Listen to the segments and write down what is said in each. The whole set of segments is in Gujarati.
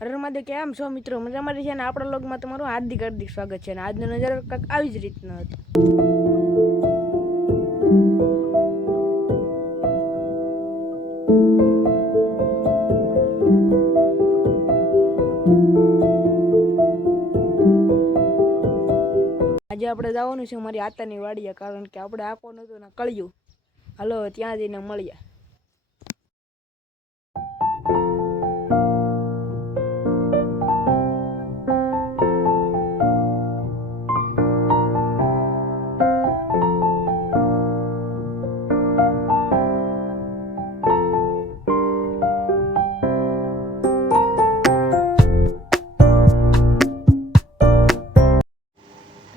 રમાદે કેમ છો મિત્રો? મજામાં છે ને? આપણા લોગમાં તમારું હાર્દિક હાર્દિક સ્વાગત છે. અને આજનો નજારો કંઈક આવી જ રીતનો હતો. આજે આપણે જવાનું છે મારી આતાની વાડીએ, કારણ કે આપણે આખો નતો ને કળ્યું. હાલો ત્યાં જઈને મળીએ.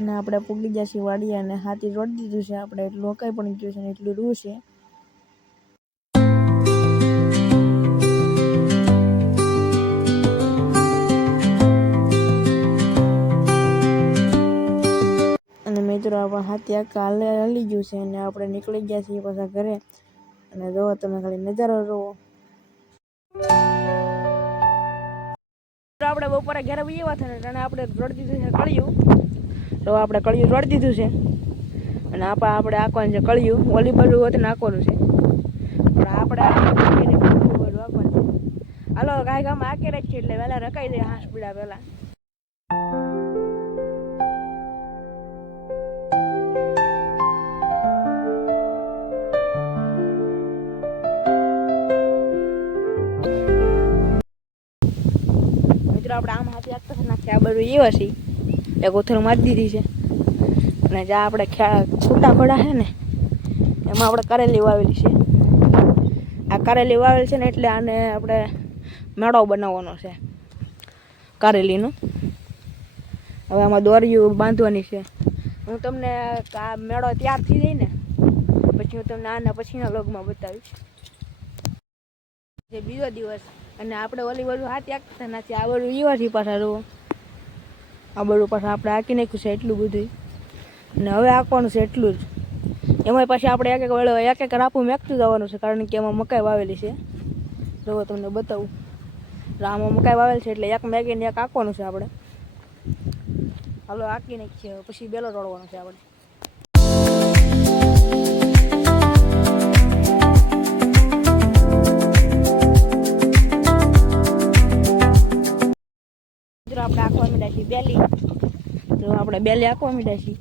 અને આપણે પૂગી જશે વાડીએ અને હાથી રોડી દીધું છે. આપણે એટલું રોકાઈ પણ ગયું છે ને એટલું રૂ છે. અને મિત્રો આપણા હાથી આખા હલી ગયું છે અને આપણે નીકળી ગયા છીએ પાછા ઘરે. અને જોવો તમે ખાલી નજારો જોવો. આપણે બપોરે ઘરે એવા થાય અને આપણે રોડી દીધું છે કળિયું. તો આપણે કળિયું રોડી દીધું છે અને આપણે આખવાનું છે કળિયું. ઓલી બાજુ હોત નાખવાનું છે પણ આપણે આખવાનું છે. હાલો ગાય ગામ આકે રાખીએ એટલે વહેલા રકાઈ જાય હાંસ પીડા પહેલા. મિત્રો આપણે આમ હાથી આગતા નાખીએ. આ બધું એવા છે એ કોથળ મારી દીધી છે. અને જ્યાં આપણે છૂટા ખોડા છે ને એમાં આપણે કારેલી વાવેલી છે. આ કારેલી વાવેલી છે ને એટલે આને આપણે મેળો બનાવવાનો છે કારેલીનો. હવે આમાં દોરીયું બાંધવાની છે. હું તમને આ મેળો તૈયાર થઈ જાય ને પછી હું તમને આના પછીના વ્લોગમાં બતાવીશ. જે બીજો દિવસ અને આપણે ઓલી બાજુ હાથી આગતા નથી. આ બધું એવાથી પાછા રો આ બધું પાછા આપણે આંકી નાખ્યું છે એટલું બધું. અને હવે આંકવાનું છે એટલું જ. એમાં પછી આપણે એક એક રાપું મેકતું જવાનું છે, કારણ કે એમાં મકાઈ વાવેલી છે. જો તમને બતાવું. આમાં મકાઈ વાવેલી છે એટલે એક મેગીને એક આંકવાનું છે આપણે. હાલો આંકી નાખીએ પછી બેલો રોડવાનો છે આપણે. આપણે આંકવા માંડ્યા છીએ બેલી. તો આપણે બેલી આંકવા માંડ્યા છીએ.